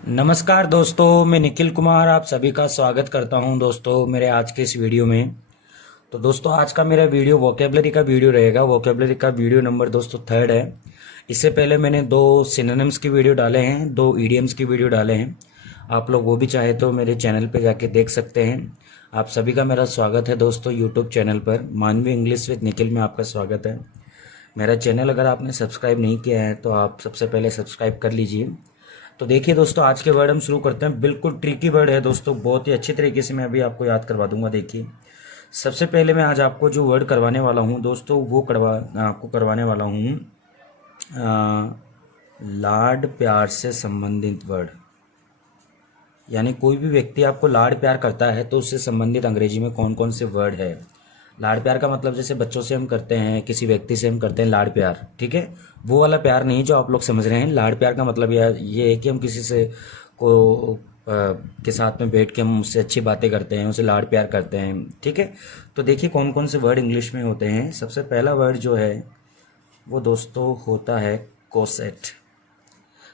नमस्कार दोस्तों, मैं निखिल कुमार आप सभी का स्वागत करता हूं दोस्तों मेरे आज के इस वीडियो में। तो दोस्तों आज का मेरा वीडियो वोकेबलरी का वीडियो रहेगा। वोकेबलरी का वीडियो नंबर दोस्तों 3rd है। इससे पहले मैंने 2 सिनोनिम्स की वीडियो डाले हैं, 2 ईडियम्स की वीडियो डाले हैं। आप लोग वो भी चाहे तो मेरे चैनल पे जाके देख सकते हैं। आप सभी का मेरा स्वागत है दोस्तों यूट्यूब चैनल पर। मानवी इंग्लिश विद निखिल में आपका स्वागत है। मेरा चैनल अगर आपने सब्सक्राइब नहीं किया है तो आप सबसे पहले सब्सक्राइब कर लीजिए। तो देखिए दोस्तों, आज के वर्ड हम शुरू करते हैं। बिल्कुल ट्रिकी वर्ड है दोस्तों, बहुत ही अच्छी तरीके से मैं अभी आपको याद करवा दूंगा। देखिए, सबसे पहले मैं आज आपको जो वर्ड करवाने वाला हूं दोस्तों, वो आपको करवाने वाला हूं लाड प्यार से संबंधित वर्ड। यानी कोई भी व्यक्ति आपको लाड प्यार करता है तो उससे संबंधित अंग्रेजी में कौन कौन से वर्ड है। लाड प्यार का मतलब जैसे बच्चों से हम करते हैं, किसी व्यक्ति से हम करते हैं लाड प्यार, ठीक है, वो वाला प्यार नहीं जो आप लोग समझ रहे हैं। लाड प्यार का मतलब ये है कि हम किसी से को के साथ में बैठ के हम उससे अच्छी बातें करते हैं, उसे लाड प्यार करते हैं, ठीक है। तो देखिए कौन कौन से वर्ड इंग्लिश में होते हैं। सबसे पहला वर्ड जो है वो दोस्तों होता है कोसेट।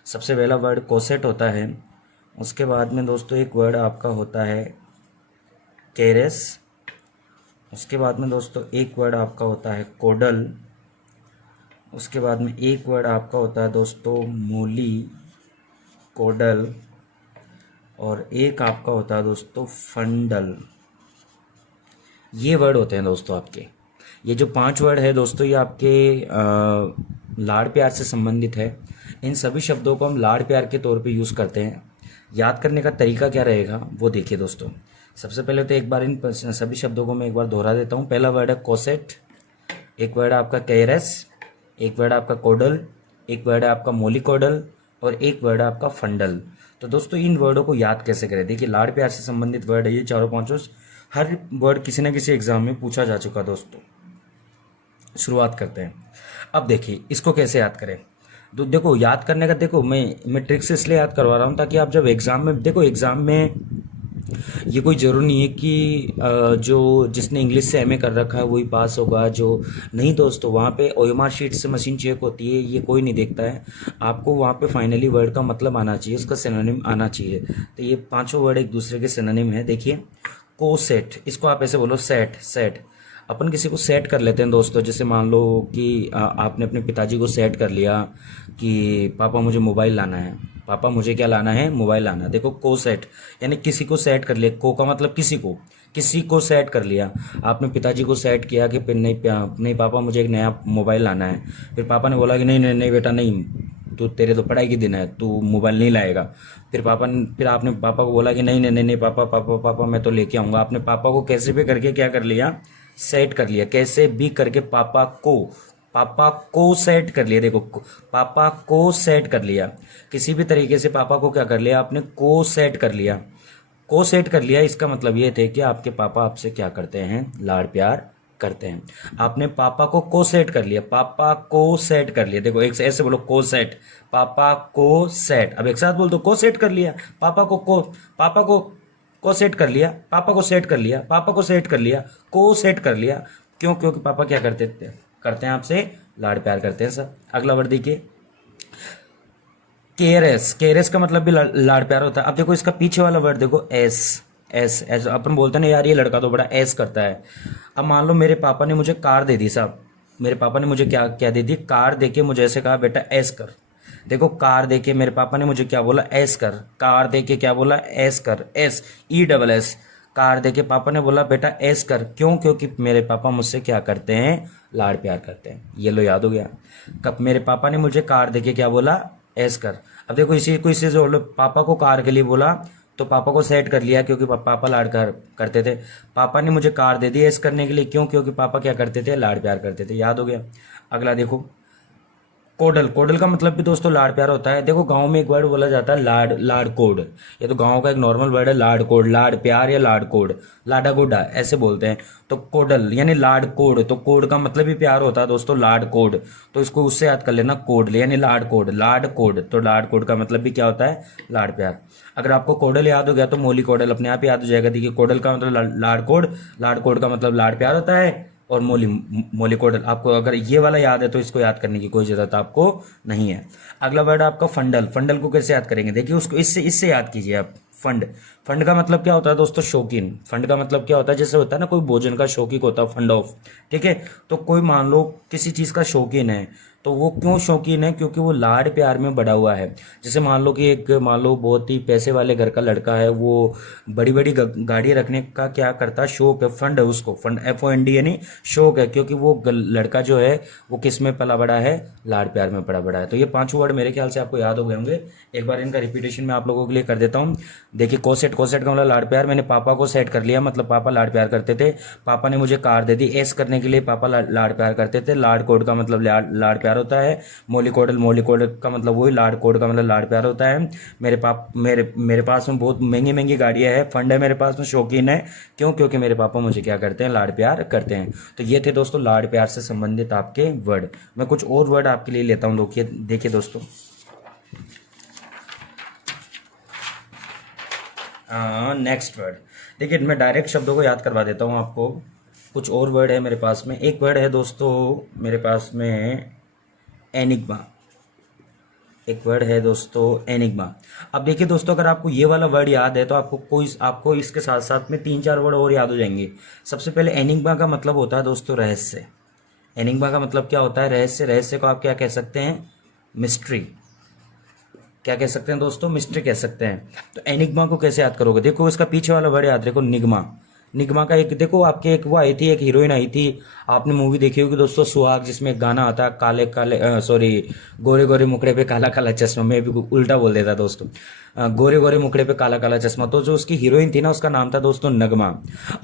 सबसे पहला वर्ड कोसेट होता है। उसके बाद में दोस्तों एक वर्ड आपका होता है केरेस। उसके बाद में दोस्तों एक वर्ड आपका होता है कोडल। उसके बाद में एक वर्ड आपका होता है दोस्तों मूली, कोडल। और एक आपका होता है दोस्तों फंडल। ये वर्ड होते हैं दोस्तों आपके। ये जो 5 वर्ड है दोस्तों, ये आपके लाड़ प्यार से संबंधित है। इन सभी शब्दों को हम लाड़ प्यार के तौर पे यूज़ करते हैं। याद करने का तरीका क्या रहेगा वो देखिए दोस्तों। सबसे पहले तो एक बार इन सभी शब्दों को मैं एक बार दोहरा देता हूँ। पहला वर्ड है कोसेट, एक वर्ड है आपका केरस, एक वर्ड है आपका कोडल, एक वर्ड है आपका मोलिकोडल और एक वर्ड है आपका फंडल। तो दोस्तों इन वर्डों को याद कैसे करें। देखिए लाड़ प्यार से संबंधित वर्ड है ये चारों पांचों। हर वर्ड किसी न किसी एग्जाम में पूछा जा चुका दोस्तों। शुरुआत करते हैं। अब देखिए इसको कैसे याद करें। तो देखो याद करने का, देखो मैं ट्रिक्स इसलिए याद करवा रहा हूँ ताकि आप जब एग्जाम में, देखो एग्जाम में ये कोई जरूरी नहीं है कि जो जिसने इंग्लिश से एमए कर रखा है वही पास होगा, जो नहीं दोस्तों वहाँ पे ओएमआर शीट से मशीन चेक होती है, ये कोई नहीं देखता है। आपको वहाँ पे फाइनली वर्ड का मतलब आना चाहिए, उसका सिनोनिम आना चाहिए। तो ये पांचों वर्ड एक दूसरे के सिनोनिम है। देखिए कोसेट, इसको आप ऐसे बोलो सेट। सेट अपन किसी को सेट कर लेते हैं दोस्तों। जैसे मान लो कि आपने अपने पिताजी को सेट कर लिया कि पापा मुझे मोबाइल लाना है, पापा मुझे क्या लाना है, मोबाइल लाना। देखो को सेट यानी किसी को सेट कर लिया। को का मतलब किसी को सेट कर लिया। आपने पिताजी को सेट किया कि नहीं पापा मुझे एक नया मोबाइल लाना है। फिर पापा ने बोला कि नहीं नहीं नहीं बेटा नहीं, तो तेरे तो पढ़ाई के दिन है, तू मोबाइल नहीं लाएगा। फिर आपने पापा को बोला कि नहीं नहीं नहीं नहीं पापा पापा पापा मैं तो लेके आऊंगा। आपने पापा को कैसे भी करके क्या कर लिया, सेट कर लिया। कैसे भी करके पापा को सेट कर लिया। देखो पापा को सेट कर लिया, किसी भी तरीके से पापा को क्या कर लिया आपने, को सेट कर लिया। को सेट कर लिया इसका मतलब ये थे कि आपके पापा आपसे क्या करते हैं, लाड़ प्यार करते हैं। आपने पापा को सेट कर लिया, पापा को सेट कर लिया। देखो एक ऐसे बोलो को सेट, पापा को सेट। अब एक साथ बोल दो को सेट कर लिया। पापा को सेट कर लिया, पापा को सेट कर लिया, पापा को सेट कर लिया, को सेट कर लिया। क्यों? क्योंकि पापा क्या करते हैं आपसे लाड़ प्यार करते हैं सर। अगला वर्ड देखिए केयरस। केयरस का मतलब भी लाड़ प्यार होता है। अब देखो इसका पीछे वाला वर्ड देखो एस। एस एस अपन बोलते हैं ना यार ये लड़का तो बड़ा एस करता है। अब मान लो मेरे पापा ने मुझे कार दे दी साहब, मेरे पापा ने मुझे क्या क्या दे दी, कार दे के मुझे ऐसे कहा बेटा एस कर। देखो कार दे के मेरे पापा ने मुझे क्या बोला, एस कर। कार दे के क्या बोला, एस कर, S E double S. Car दे के पापा ने बोला बेटा एस कर। क्यों? क्योंकि मेरे पापा मुझसे क्या करते हैं, लाड़ प्यार करते हैं। ये लो याद हो गया। कब मेरे पापा ने मुझे कार दे के क्या बोला, एस कर। अब देखो इसी को इससे जो पापा को कार के लिए बोला तो पापा को सेट कर लिया क्योंकि पापा लाड़ करते थे। पापा ने मुझे कार दे दी एस करने के लिए। क्यों? क्योंकि पापा क्या करते थे, लाड़ प्यार करते थे। याद हो गया। अगला देखो कोडल। कोडल का मतलब भी दोस्तों लाड़ प्यार होता है। देखो गांव में एक वर्ड बोला जाता है लाड़ कोड। ये तो गांव का एक नॉर्मल वर्ड है, लाड़ कोड, लाड़ प्यार या लाड़ कोड, लाडा गोडा ऐसे बोलते हैं। तो कोडल यानी लाड़ कोड। तो कोड का मतलब भी प्यार होता है दोस्तों, लाड़ कोड। तो इसको उससे याद कर लेना, कोड यानी लाड़ कोड, लाड़ कोड। तो लाड़ कोड का मतलब भी क्या होता है, लाड़ प्यार। अगर आपको कोडल याद हो गया तो मोली कोडल अपने आप याद हो जाएगा। देखिए कोडल का मतलब लाड़ कोड, लाड़ कोड का मतलब लाड़ प्यार होता है, और मोलिकोडल। आपको अगर ये वाला याद है तो इसको याद करने की कोई ज़रूरत आपको नहीं है। अगला वर्ड आपका फंडल। फंडल को कैसे याद करेंगे, देखिए उसको इससे इससे याद कीजिए आप। फंड, फंड का मतलब क्या होता है दोस्तों, शौकीन। फंड का मतलब क्या होता है, जैसे होता है ना कोई भोजन का शौकीन होता है, फंड ऑफ, ठीक है। तो कोई मान लो किसी चीज़ का शौकीन है, तो वो क्यों शौकीन है, क्योंकि वो लाड प्यार में बड़ा हुआ है। जैसे मान लो कि एक, मान लो बहुत ही पैसे वाले घर का लड़का है, वो बड़ी बड़ी गाड़ी रखने का क्या करता है, शौक है, फंड है उसको, फंड FOND यानी शौक है, क्योंकि वो लड़का जो है वो किस में पला बड़ा है, लाड प्यार में पला बड़ा है। तो ये पांचों वर्ड मेरे ख्याल से आपको याद हो गए होंगे। एक बार इनका रिपीटेशन मैं आप लोगों के लिए कर देता हूँ। देखिए, कोसेट, कोसेट का मतलब लाड प्यार। मैंने पापा को सेट कर लिया, मतलब पापा लाड प्यार करते थे। पापा ने मुझे कार दे दी, एस करने के लिए पापा लाड प्यार करते थे। लाड कोड का मतलब लाड प्यार होता है। मोलिकोडल, मोलिकोडल का मतलब वही, लाड कोड का मतलब लाड प्यार होता है। मेरे पास में बहुत महंगी महंगी गाड़ियां हैं, फंड है मेरे पास में, शौकीन है, क्यों, क्योंकि मेरे पापा मुझे क्या करते हैं, लाड प्यार करते हैं। तो ये थे दोस्तों लाड प्यार से संबंधित आपके वर्ड। मैं कुछ और वर्ड आपके लिए लेता हूँ, देखिए दोस्तों। नेक्स्ट वर्ड, देखिए मैं डायरेक्ट शब्दों को याद करवा देता हूँ आपको। कुछ और वर्ड है मेरे पास में। एक वर्ड है दोस्तों मेरे पास में, एनिग्मा। एक वर्ड है दोस्तों, एनिग्मा। अब देखिए दोस्तों, अगर आपको ये वाला वर्ड याद है तो आपको इसके साथ साथ में 3-4 वर्ड और याद हो जाएंगे। सबसे पहले एनिग्मा का मतलब होता है दोस्तों रहस्य। एनिग्मा का मतलब क्या होता है, रहस्य। रहस्य को आप क्या कह सकते हैं, मिस्ट्री। क्या कह सकते हैं दोस्तों, मिस्ट्री कह सकते हैं। तो एनिग्मा को कैसे याद करोगे, देखो इसका पीछे वाला वर्ड याद रखो, निग्मा। निग्मा का एक देखो, आपके एक वो आई थी, एक हीरोइन आई थी, आपने मूवी देखी होगी दोस्तों, सुहाग, जिसमें एक गाना आता है, काले काले सॉरी, गोरे गोरे मुखड़े पे काला काला चश्मा। मैं भी उल्टा बोल देता दोस्तों, गोरे गोरे मुखड़े पे काला काला चश्मा। तो जो उसकी हीरोइन थी ना, उसका नाम था दोस्तों नगमा।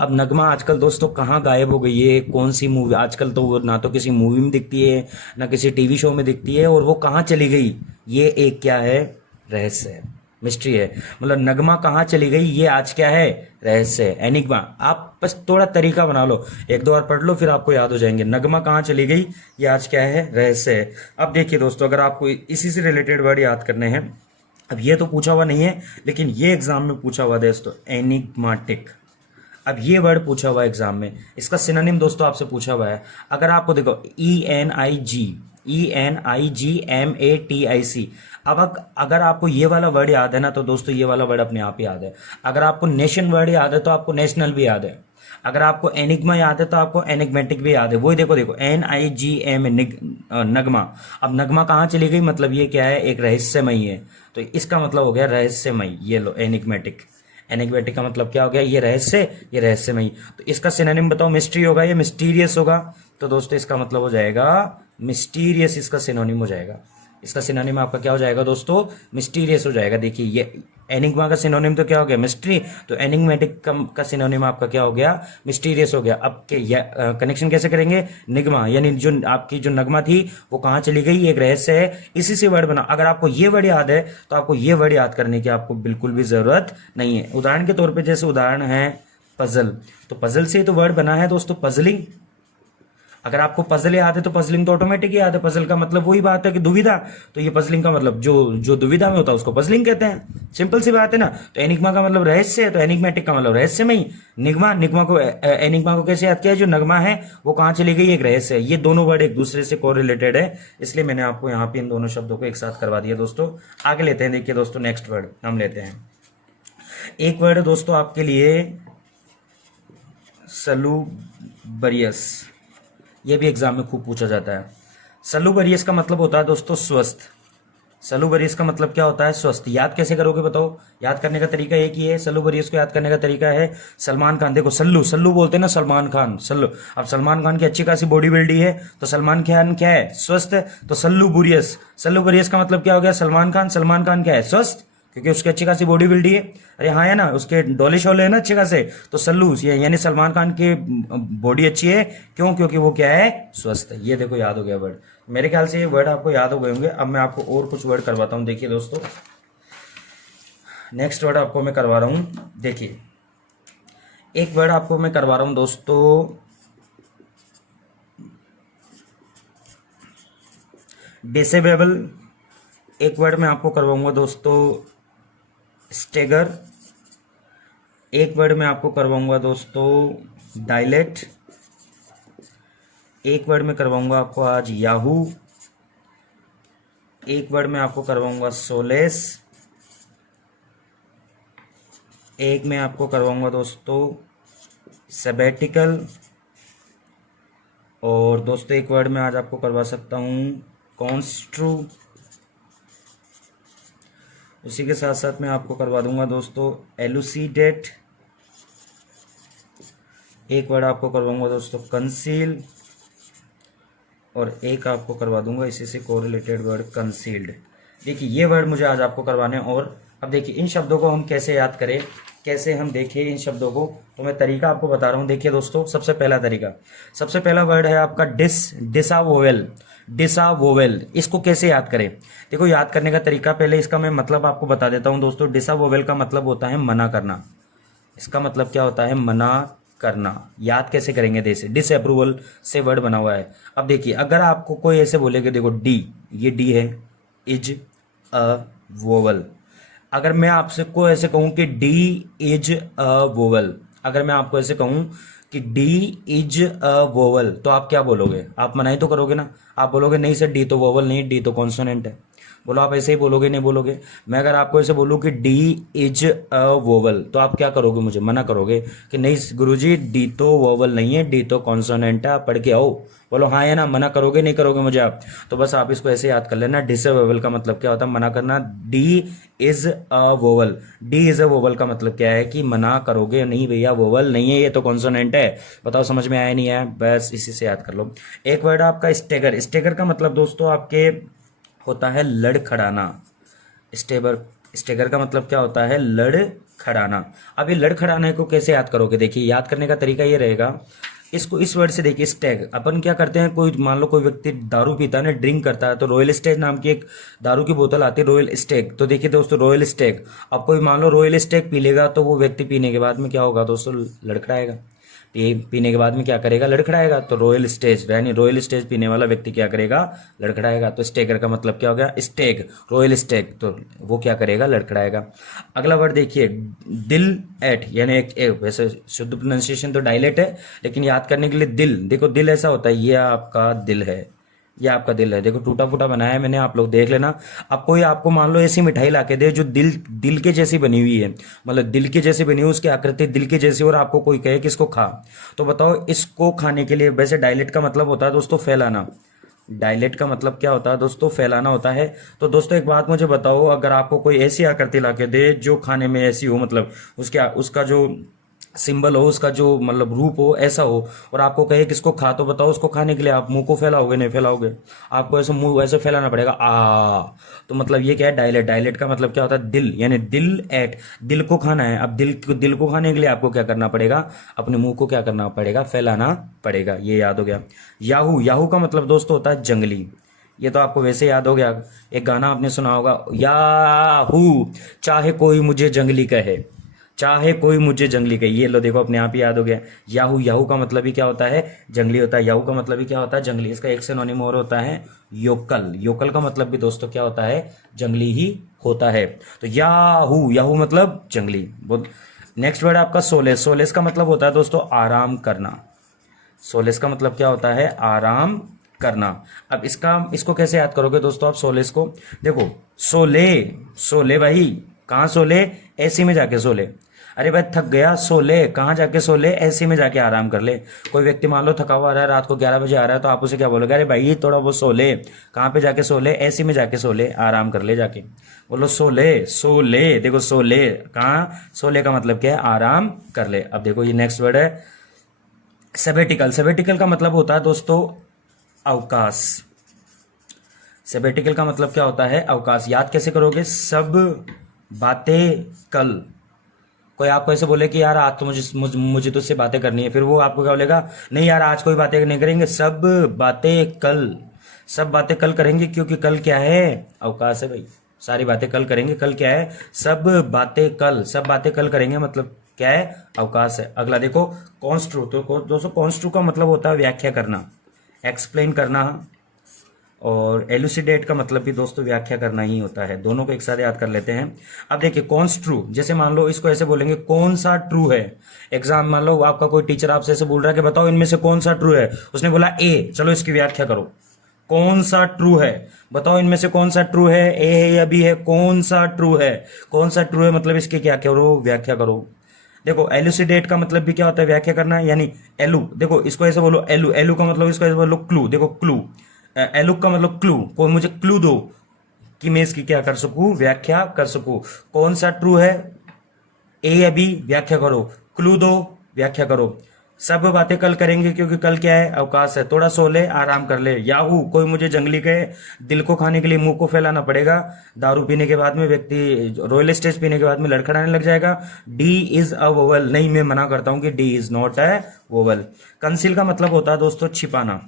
अब नगमा आजकल दोस्तों कहाँ गायब हो गई है, कौन सी मूवी, आजकल तो वो ना तो किसी मूवी में दिखती है, ना किसी टीवी शो में दिखती है, और वो कहाँ चली गई, ये एक क्या है, रहस्य है, मिस्ट्री है। मतलब नगमा कहाँ चली गई, ये आज क्या है, रहस्य है, एनिग्मा। आप बस थोड़ा तरीका बना लो, 1-2 बार पढ़ लो, फिर आपको याद हो जाएंगे। नगमा कहाँ चली गई, ये आज क्या है, रहस्य है। अब देखिए दोस्तों, अगर आपको इसी से रिलेटेड वर्ड याद करने हैं, अब ये तो पूछा हुआ नहीं है, लेकिन ये एग्जाम में पूछा हुआ दोस्तों, एनिग्माटिक। अब ये वर्ड पूछा हुआ है एग्जाम में, इसका सिनोनिम दोस्तों आपसे पूछा हुआ है। अगर आपको देखो, ENIGMATIC। अब अगर आपको ये वाला वर्ड याद है ना, तो दोस्तों ये वाला वर्ड अपने आप ही याद है। अगर आपको नेशन वर्ड याद है तो आपको नेशनल भी याद है। अगर आपको एनिग्मा याद है तो आपको एनिग्मेटिक भी याद है। वही देखो देखो, NIGM, नगमा। अब नगमा कहाँ चली गई, मतलब ये क्या है, एक रहस्यमयी है। तो इसका मतलब हो गया रहस्यमयी। ये लो, एनिग्मेटिक। एनिग्मेटिक का मतलब क्या हो गया, ये रहस्य, ये रहस्यमयी। तो इसका सिनोनिम बताओ, मिस्ट्री होगा, ये मिस्टीरियस होगा। तो दोस्तों इसका मतलब हो जाएगा मिस्टीरियस, इसका सिनोनिम हो जाएगा। इसका सिनोनिम आपका क्या हो जाएगा दोस्तों, मिस्टीरियस हो जाएगा। देखिए, ये एनिग्मा का सिनोनिम तो क्या हो गया, मिस्ट्री। तो एनिग्मेटिक का सिनोनिम आपका क्या हो गया, मिस्टीरियस हो गया। अब के कनेक्शन कैसे करेंगे, निगमा यानी जो आपकी जो नगमा थी वो कहाँ चली गई, एक रहस्य है, इसी से वर्ड बना। अगर आपको ये वर्ड याद है तो आपको ये वर्ड याद करने की आपको बिल्कुल भी जरूरत नहीं है। उदाहरण के तौर पर, जैसे उदाहरण है पजल, तो पजल से तो वर्ड बना है दोस्तों, पजलिंग। अगर आपको पजल याद है तो पजलिंग तो ऑटोमेटिक याद है। पजल का मतलब वही बात है कि दुविधा, तो ये पजलिंग का मतलब जो जो दुविधा में होता है उसको पजलिंग कहते हैं। सिंपल सी बात है ना। तो एनिग्मा का मतलब रहस्य है, तो एनिग्मेटिक का मतलब रहस्य में ही। एनिग्मा को कैसे याद किया, जो नगमा है वो कहाँ चली गई, एक रहस्य है। ये दोनों वर्ड एक दूसरे से कोरिलेटेड है, इसलिए मैंने आपको यहाँ पे इन दोनों शब्दों को एक साथ करवा दिया दोस्तों। आगे लेते हैं, देखिए दोस्तों, नेक्स्ट वर्ड हम लेते हैं। एक वर्ड है दोस्तों आपके लिए, सलूबरियस। ये भी एग्जाम में खूब पूछा जाता है। सलूबरियस का मतलब होता है दोस्तों स्वस्थ। सलूबरियस का मतलब क्या होता है, स्वस्थ। याद कैसे करोगे बताओ, याद करने का तरीका एक ही है। सलूबरियस को याद करने का तरीका है, सलमान खान। देखो सल्लू, सल्लू बोलते हैं ना, सलमान खान, सल्लू। अब सलमान खान की अच्छी खासी बॉडी बिल्डी है, तो सलमान खान क्या है, स्वस्थ है। तो सल्लूबरियस, सल्लूबरियस का मतलब क्या हो गया, सलमान खान। सलमान खान क्या है, स्वस्थ, क्योंकि उसकी अच्छी खासी बॉडी बिल्डी है। अरे हाँ है ना, उसके डोले शोले है ना अच्छे खासे। तो सल्लू यानी सलमान खान की बॉडी अच्छी है, क्यों, क्योंकि वो क्या है, स्वस्थ है। ये देखो याद हो गया वर्ड। मेरे ख्याल से ये वर्ड आपको याद हो गए होंगे। अब मैं आपको और कुछ वर्ड करवाता हूँ। देखिए दोस्तों, नेक्स्ट वर्ड आपको मैं करवा रहा हूँ। देखिए, एक वर्ड आपको मैं करवा रहा हूँ दोस्तों, डिसेबल। एक वर्ड मैं आपको करवाऊंगा दोस्तों, स्टेगर। एक वर्ड मैं आपको करवाऊंगा दोस्तों, डायलेक्ट। एक वर्ड में करवाऊंगा आपको आज याहू, एक वर्ड में आपको करवाऊंगा सोलेस, एक में आपको करवाऊंगा दोस्तों सेबेटिकल, और दोस्तों एक वर्ड में आज आपको करवा सकता हूँ कॉन्स्ट्रू। उसी के साथ साथ मैं आपको करवा दूंगा दोस्तों एलुसिडेट, एक वर्ड आपको करवाऊंगा दोस्तों कंसील, और एक आपको करवा दूंगा इसी से कोरिलेटेड वर्ड कंसील्ड। देखिए ये वर्ड मुझे आज आपको करवाने हैं। और अब देखिए इन शब्दों को हम कैसे याद करें, कैसे हम देखें इन शब्दों को, तो मैं तरीका आपको बता रहा हूँ। देखिए दोस्तों, सबसे पहला तरीका, सबसे पहला वर्ड है आपका डिसावोवेल, डिसावोवेल। इसको कैसे याद करें? देखो याद करने का तरीका, पहले इसका मैं मतलब आपको बता देता हूँ दोस्तों। डिसावोवेल का मतलब होता है मना करना। इसका मतलब क्या होता है? मना करना। याद कैसे करेंगे? जैसे डिसअप्रूवल से वर्ड बना हुआ है। अब देखिए अगर आपको कोई ऐसे बोले कि देखो डी, ये डी है, इज अ वोवल। अगर मैं आपसे को ऐसे कहूं कि डी इज अ वोवल, अगर मैं आपको ऐसे कहूं कि डी इज अ वोवल, तो आप क्या बोलोगे? आप मना ही तो करोगे ना। आप बोलोगे नहीं सर, डी तो वोवल नहीं, डी तो कॉन्सोनेंट है। बोलो आप ऐसे ही बोलोगे? नहीं बोलोगे। मैं अगर आपको ऐसे बोलूं कि डी इज अ वोवल, तो आप क्या करोगे? मुझे मना करोगे कि नहीं गुरुजी, डी तो वोवल नहीं है, डी तो कॉन्सोनेंट है, आप पढ़ के आओ। बोलो हाँ है ना, मना करोगे? नहीं करोगे मुझे आप? तो बस आप इसको ऐसे याद कर लेना। डिसअप्रूवल का मतलब क्या होता है? मना करना। D is a vowel, D is a vowel का मतलब क्या है कि मना करोगे नहीं भैया, वोवल नहीं है, ये तो कॉन्सोनेंट है। बताओ समझ में आया नहीं आया? बस इसी से याद कर लो। एक वर्ड आपका स्टेगर, स्टेगर का मतलब दोस्तों आपके होता है लड़खड़ाना। स्टेबर, स्टेगर का मतलब क्या होता है? लड़खड़ाना। अब ये लड़खड़ाने को कैसे याद करोगे? देखिए याद करने का तरीका ये रहेगा, इसको इस वर्ड से देखिए स्टैग। अपन क्या करते हैं, कोई मान लो कोई व्यक्ति दारू पीता है ना, ड्रिंक करता है, तो रॉयल स्टैग नाम की एक दारू की बोतल आती है, रॉयल स्टैग। तो देखिए दोस्तों रॉयल स्टैग, अब कोई मान लो रॉयल स्टैग पी लेगा, तो वो व्यक्ति पीने के बाद में क्या होगा दोस्तों? लड़खड़ाएगा। पीने के बाद में क्या करेगा? लड़खड़ाएगा। तो रॉयल स्टेज यानी रॉयल स्टेज पीने वाला व्यक्ति क्या करेगा? लड़खड़ाएगा। तो स्टेगर का मतलब क्या हो गया? स्टेग, रॉयल स्टेग, तो वो क्या करेगा? लड़खड़ाएगा। अगला वर्ड देखिए दिल एट, यानी एक वैसे शुद्ध प्रोनाउंसिएशन तो डायलेट है, लेकिन याद करने के लिए दिल। देखो दिल ऐसा होता है, ये आपका दिल है, ये आपका दिल है। देखो टूटा फूटा बनाया है मैंने, आप लोग देख लेना। अब कोई आपको मान लो ऐसी मिठाई ला के दे जो दिल दिल के जैसी बनी हुई है, मतलब दिल के जैसी बनी हुई, उसकी आकृति दिल के जैसी, और आपको कोई कहे कि इसको खा, तो बताओ इसको खाने के लिए, वैसे डायलेट का मतलब होता है दोस्तों फैलाना। डायलेट का मतलब क्या होता है दोस्तों? फैलाना होता है। तो दोस्तों एक बात मुझे बताओ, अगर आपको कोई ऐसी आकृति ला के दे जो खाने में ऐसी हो, मतलब उसका जो सिंबल हो, उसका जो मतलब रूप हो ऐसा हो, और आपको कहे किसको खा, तो बताओ उसको खाने के लिए आप मुंह को फैलाओगे? नहीं फैलाओगे। आपको ऐसे मुंह ऐसे फैलाना पड़ेगा, आ। तो मतलब ये क्या है? डायलेट। डायलेट का मतलब क्या होता है? दिल, यानी दिल एट, दिल को खाना है। अब दिल को खाने के लिए आपको क्या करना पड़ेगा? अपने मुंह को क्या करना पड़ेगा? फैलाना पड़ेगा। ये याद हो गया। याहू, याहू का मतलब दोस्तों होता है जंगली। ये तो आपको वैसे याद हो गया, एक गाना आपने सुना होगा, याहू चाहे कोई मुझे जंगली कहे, चाहे कोई मुझे जंगली कहे। ये लो देखो अपने आप ही याद हो गया। याहू, याहू का मतलब ही क्या होता है? जंगली होता है। याहू का मतलब ही क्या होता है? जंगली। इसका एक सिनोनिम और होता है योकल। योकल का मतलब भी दोस्तों क्या होता है? जंगली ही होता है। तो याहू, याहू मतलब जंगली। नेक्स्ट वर्ड आपका सोलेस। सोलेस का मतलब होता है दोस्तों आराम करना। सोलेस का मतलब क्या होता है? आराम करना। अब इसको कैसे याद करोगे दोस्तों आप सोलेस को? देखो सोले, सोले भाई, कहाँ सोले? एसी में जाके सोले। अरे भाई थक गया, सोले। कहाँ जाके सोले? एसी में जाके आराम कर ले। कोई व्यक्ति मान लो थका हुआ आ रहा है, रात को 11 बजे आ रहा है, तो आप उसे क्या बोलोगे? अरे भाई थोड़ा वो सोले। कहाँ पे जाके सोले? एसी में जाके सोले, आराम कर ले जाके। बोलो सोले, सोले। देखो सोले, कहाँ? सोले का मतलब क्या है? आराम कर ले। अब देखो ये नेक्स्ट वर्ड है सेबेटिकल। सेबेटिकल का मतलब होता है दोस्तों अवकाश। सेबेटिकल का मतलब क्या होता है? अवकाश। याद कैसे करोगे? सब बातें कल। कोई आपको ऐसे बोले कि यार आज तो मुझे तो उससे बातें करनी है, फिर वो आपको क्या बोलेगा? नहीं यार आज कोई बातें नहीं करेंगे, सब बातें कल। सब बातें कल करेंगे, क्योंकि कल क्या है? अवकाश है भाई। सारी बातें कल करेंगे। कल क्या है? सब बातें कल। सब बातें कल करेंगे मतलब क्या है? अवकाश है। अगला देखो कॉन्स्ट्रू। तो दोस्तों कॉन्स्ट्रू का मतलब होता है व्याख्या करना, एक्सप्लेन करना, और एलुसिडेट का मतलब भी दोस्तों व्याख्या करना ही होता है। दोनों को एक साथ याद कर लेते हैं। अब देखिए कौनस ट्रू, जैसे मान लो इसको ऐसे बोलेंगे कौन सा ट्रू है। एग्जाम मान लो आपका कोई टीचर आपसे ऐसे बोल रहा है कि बताओ इनमें से कौन सा ट्रू है, उसने बोला ए, चलो इसकी व्याख्या करो। कौन सा ट्रू है, बताओ इनमें से कौन सा ट्रू है, ए है या बी है, कौन सा ट्रू है। कौन सा ट्रू है मतलब इसकी क्या करो, व्याख्या करो। देखो एलुसिडेट का मतलब भी क्या होता है, व्याख्या करना, यानी एलु, देखो इसको ऐसे बोलो एलु, एलु का मतलब इसको ऐसे बोलो क्लू। देखो क्लू, एलु का मतलब क्लू, कोई मुझे क्लू दो कि मैं इसकी क्या कर सकूं, व्याख्या कर सकूं। कौन सा ट्रू है, ए या बी, व्याख्या करो। क्लू दो, व्याख्या करो। सब बातें कल करेंगे क्योंकि कल क्या है, अवकाश है। थोड़ा सो ले, आराम कर ले। याहू, कोई मुझे जंगली कहे, दिल को खाने के लिए मुंह को फैलाना पड़ेगा। दारू पीने के बाद में व्यक्ति, रॉयल स्टेज पीने के बाद में लड़खड़ाने लग जाएगा। डी इज अ वोवल, नहीं मैं मना करता हूं कि D is not a vowel. Conceal का मतलब होता है दोस्तों छिपाना।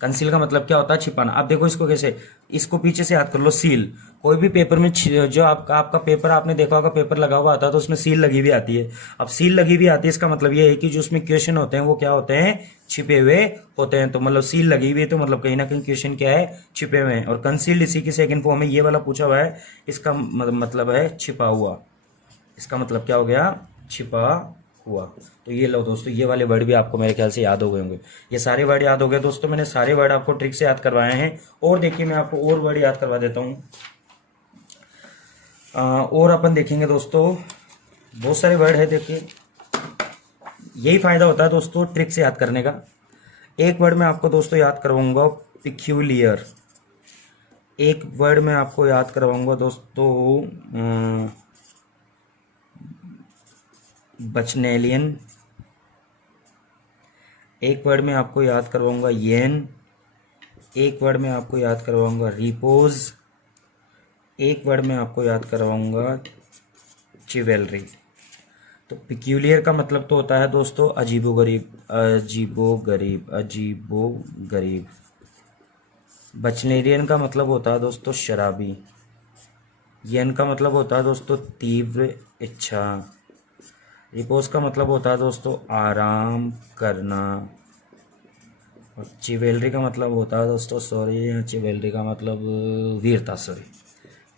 कंसील का मतलब क्या होता है, छिपाना। अब देखो इसको कैसे, इसको पीछे से याद कर लो, सील। कोई भी पेपर में जो आपका पेपर आपने देखा होगा, पेपर लगा हुआ आता है तो उसमें सील लगी हुई आती है। अब सील लगी हुई आती है, इसका मतलब ये है कि जो उसमें क्वेश्चन होते हैं वो क्या होते हैं, छिपे हुए होते हैं। तो मतलब सील लगी हुई है तो मतलब कहीं ना कहीं क्वेश्चन क्या है, छिपे हुए हैं। और कंसील्ड इसी की सेकंड फॉर्म में ये वाला पूछा हुआ है, इसका मतलब है छिपा हुआ। इसका मतलब क्या हो गया, छिपा हुआ। तो ये लो दोस्तों, ये वाले वर्ड भी आपको मेरे ख्याल से याद हो गए होंगे। ये सारे वर्ड याद हो गए दोस्तों, मैंने सारे वर्ड आपको ट्रिक से याद करवाए हैं। और देखिए मैं आपको और वर्ड याद करवा देता हूँ। और अपन देखेंगे दोस्तों, बहुत सारे वर्ड है। देखिए यही फायदा होता है दोस्तों ट्रिक से याद करने का। एक वर्ड मैं आपको दोस्तों याद करवाऊंगा, पिक्यूलियर। एक वर्ड मैं आपको याद करवाऊंगा दोस्तों, बचनेलियन। एक वर्ड में आपको याद करवाऊंगा, येन। एक वर्ड में आपको याद करवाऊंगा, रिपोज। एक वर्ड में आपको याद करवाऊंगा, चिवेलरी। तो पिक्यूलियर का मतलब तो होता है दोस्तों अजीबोगरीब, अजीबोगरीब, अजीबोगरीब। बचनेरियन का मतलब होता है दोस्तों शराबी। येन का मतलब होता है दोस्तों तीव्र इच्छा। रिपोज का मतलब होता है दोस्तों आराम करना। और चिवेलरी का मतलब होता है दोस्तों, सॉरी, चिवेलरी का मतलब वीरता, सॉरी।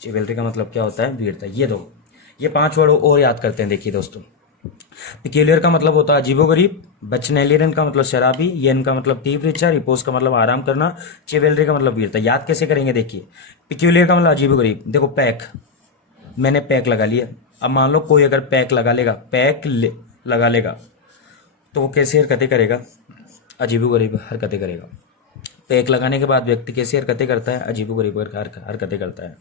चिवेलरी का मतलब क्या होता है, वीरता। ये दो, ये 5 वर्ड और याद करते हैं। देखिए दोस्तों, पिक्यूलियर का मतलब होता है अजीबोगरीब, बचनेलियन का मतलब शराबी, येन का मतलब तीव्र इच्छा, रिपोज का मतलब आराम करना, चिवेलरी का मतलब वीरता। याद कैसे करेंगे, देखिए पिक्यूलियर का मतलब अजीबोगरीब। देखो पैक, मैंने पैक लगा लिया। अब मान लो कोई अगर पैक लगा लेगा, लगा लेगा, तो वो कैसी हरकतें करेगा, अजीबोगरीब हरकतें करेगा। पैक लगाने के बाद व्यक्ति कैसी हरकतें करता है, अजीबोगरीब हरकतें करता है।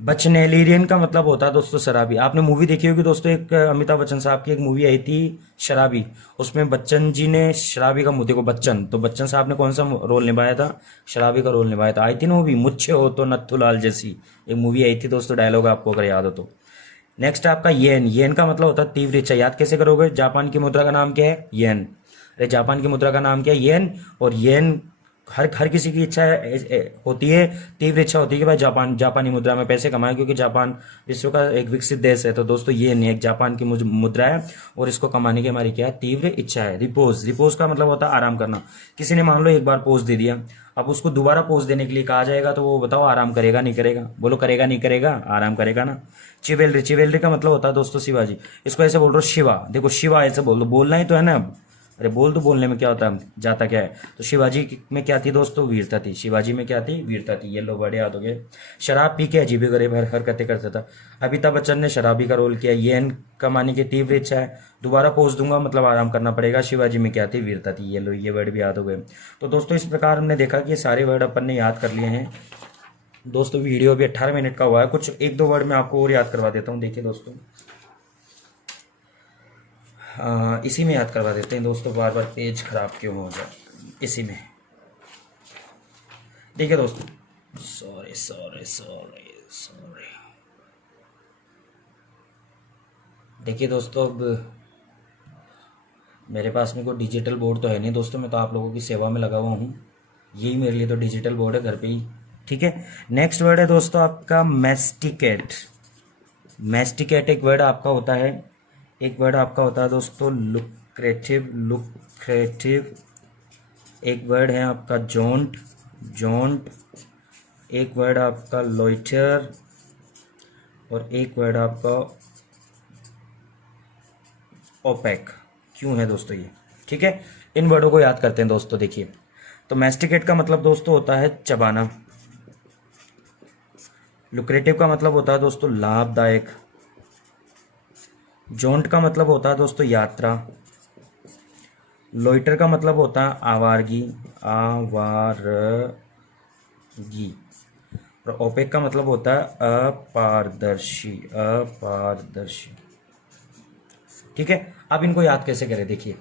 बचनेलियन का मतलब होता है दोस्तों शराबी। आपने मूवी देखी होगी दोस्तों, एक अमिताभ बच्चन साहब की एक मूवी आई थी शराबी। उसमें बच्चन जी ने शराबी का मुंह, देखो बच्चन, तो बच्चन साहब ने कौन सा रोल निभाया था, शराबी का रोल निभाया था। आई थी ना मूवी, मुझे हो तो नत्थुलाल जैसी, एक मूवी आई थी दोस्तों। डायलॉग आपको अगर याद हो तो। नेक्स्ट आपका येन। येन का मतलब होता है तीव्र इच्छा। याद कैसे करोगे, जापान की मुद्रा का नाम क्या है, येन। अरे जापान की मुद्रा का नाम क्या है, येन। और येन हर हर किसी की इच्छा होती है, तीव्र इच्छा होती है कि भाई जापानी मुद्रा में पैसे कमाए, क्योंकि जापान विश्व का एक विकसित देश है। तो दोस्तों ये एक जापान की मुद्रा है और इसको कमाने की हमारी क्या है, तीव्र इच्छा है। रिपोज, रिपोज का मतलब होता है आराम करना। किसी ने मान लो एक बार पोज दे दिया, अब उसको दोबारा पोज देने के लिए कहा जाएगा तो वो बताओ आराम करेगा नहीं करेगा, बोलो करेगा नहीं करेगा, आराम करेगा ना। चिवेलरी, चिवेलरी का मतलब होता है दोस्तों शिवाजी। इसको ऐसे बोल रहे हो शिवा, देखो शिवा ऐसे बोल दो, बोलना ही तो है ना। अब अरे बोल, तो बोलने में क्या होता है, जाता क्या है। तो शिवाजी में क्या थी दोस्तों, वीरता थी। शिवाजी में क्या थी, वीरता थी। ये लो बड़े याद हो गए। शराब पी के अजीबोगरीब हरकतें करता था। अमिताभ बच्चन ने शराबी का रोल किया। येन कमाने की तीव्र इच्छा है, दोबारा पोज दूंगा मतलब आराम करना पड़ेगा। शिवाजी में क्या थी, वीरता थी। ये लो, ये वर्ड भी याद हो गए। तो दोस्तों इस प्रकार हमने देखा कि ये सारे वर्ड अपन ने याद कर लिए हैं दोस्तों। वीडियो भी 18 मिनट का हुआ है। कुछ 1-2 वर्ड मैं आपको और याद करवा देता हूँ। देखिए दोस्तों, इसी में याद करवा देते हैं दोस्तों, बार बार पेज खराब क्यों हो जाए, इसी में। देखिए दोस्तों, सॉरी सॉरी सॉरी सॉरी। देखिए दोस्तों, अब मेरे पास में कोई डिजिटल बोर्ड तो है नहीं दोस्तों, मैं तो आप लोगों की सेवा में लगा हुआ हूँ। यही मेरे लिए तो डिजिटल बोर्ड है घर पे ही, ठीक है। नेक्स्ट वर्ड है दोस्तों आपका मैस्टिकेट। मैस्टिकेट एक वर्ड आपका होता है, एक वर्ड आपका होता है दोस्तों लुक्रेटिव, लुक्रेटिव। एक वर्ड है आपका जोंट, जोंट, एक वर्ड आपका लोइटर और एक वर्ड आपका ओपेक। क्यों है दोस्तों ये? ठीक है, इन वर्डों को याद करते हैं दोस्तों। देखिए, तो मैस्टिकेट का मतलब दोस्तों होता है चबाना। लुक्रेटिव का मतलब होता है दोस्तों लाभदायक। जोंट का मतलब होता है दोस्तों यात्रा। लोइटर का मतलब होता है आवारगी, आवारगी। और ओपेक का मतलब होता है अपारदर्शी, अपारदर्शी। ठीक है, अब इनको याद कैसे करें? देखिए,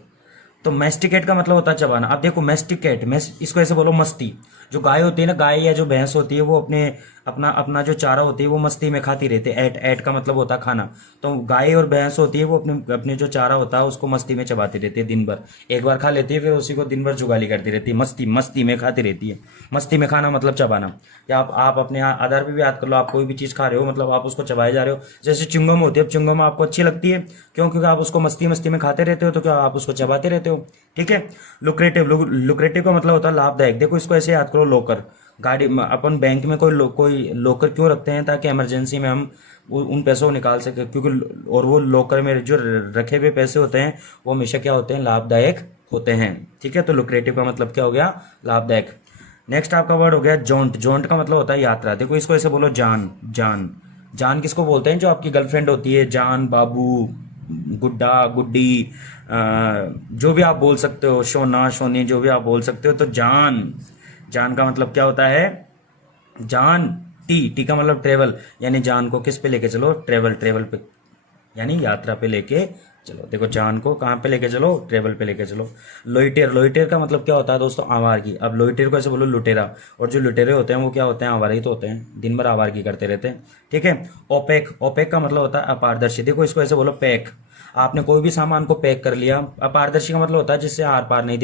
तो मैस्टिकेट का मतलब होता है चबाना। अब देखो मैस्टिकेट, इसको ऐसे बोलो मस्ती। जो गाय होती है ना, गाय या जो भैंस होती है, वो अपने अपना अपना जो चारा होती है वो मस्ती में खाती रहती है। एट, एट का मतलब होता है खाना। तो गाय और भैंस होती है वो अपने अपने जो चारा होता है उसको मस्ती में चबाती रहती है दिन भर। एक बार खा लेती है, फिर उसी को दिन भर जुगाली करती रहती है, मस्ती मस्ती में खाती रहती है। मस्ती में खाना मतलब चबाना। या आप अपने आधार पे भी याद कर लो, आप कोई भी चीज़ खा रहे हो मतलब आप उसको चबाए जा रहे हो। जैसे च्युइंगम होती है, अब च्युइंगम आपको अच्छी लगती है क्यों? क्योंकि आप उसको मस्ती मस्ती में खाते रहते हो, तो क्या आप उसको चबाते रहते हो। ठीक है। लुक्रेटिव, लुक्रेटिव का मतलब होता है लाभदायक। देखो इसको ऐसे याद करो, लोकर। गाड़ी अपन बैंक में कोई लोकर क्यों रखते हैं? ताकि इमरजेंसी में हम उन पैसों को निकाल सके। क्योंकि और वो लोकर में जो रखे हुए पैसे होते हैं वो हमेशा क्या होते हैं? लाभदायक होते हैं। ठीक है, तो लुक्रेटिव का मतलब क्या हो गया? लाभदायक। नेक्स्ट आपका वर्ड हो गया जोंट। जोंट का मतलब होता है यात्रा। देखो इसको ऐसे बोलो जान, जान। जान किसको बोलते हैं? जो आपकी गर्लफ्रेंड होती है, जान, बाबू, गुड्डा, गुड्डी, जो भी आप बोल सकते हो, सोना, सोनी, जो भी आप बोल सकते हो। तो जान, जान का मतलब क्या होता है? जान। टी, टी का मतलब ट्रेवल। यानी जान को किस पे लेके चलो? ट्रेवल, ट्रेवल पे, यानी यात्रा पे लेके चलो। देखो जान को कहाँ पे लेके चलो? ट्रेवल पे लेके चलो। लोइटेर, लोइटेर का मतलब क्या होता है दोस्तों? आवारगी। अब लोइटेर को ऐसे बोलो लुटेरा। और जो लुटेरे होते हैं वो क्या होते हैं? आवारगी तो होते हैं, दिन भर आवारगी करते रहते हैं। ठीक है। ओपेक, ओपेक का मतलब होता है अपारदर्शी। देखो इसको ऐसे बोलो पैक। आपने कोई भी सामान को पैक कर लिया। अपारदर्शी का मतलब होता है जिससे आर पार नहीं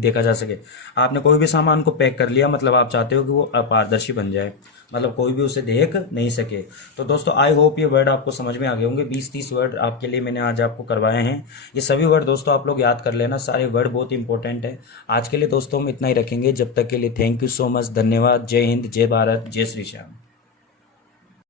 देखा जा सके। आपने कोई भी सामान को पैक कर लिया, मतलब आप चाहते हो कि वो अपारदर्शी बन जाए, मतलब कोई भी उसे देख नहीं सके। तो दोस्तों आई होप ये वर्ड आपको समझ में आ गए होंगे। 20-30 वर्ड आपके लिए मैंने आज आपको करवाए हैं। ये सभी वर्ड दोस्तों आप लोग याद कर लेना, सारे वर्ड बहुत इंपॉर्टेंट है। आज के लिए दोस्तों हम इतना ही रखेंगे। जब तक के लिए थैंक यू सो मच, धन्यवाद। जय हिंद, जय भारत, जय श्री श्याम।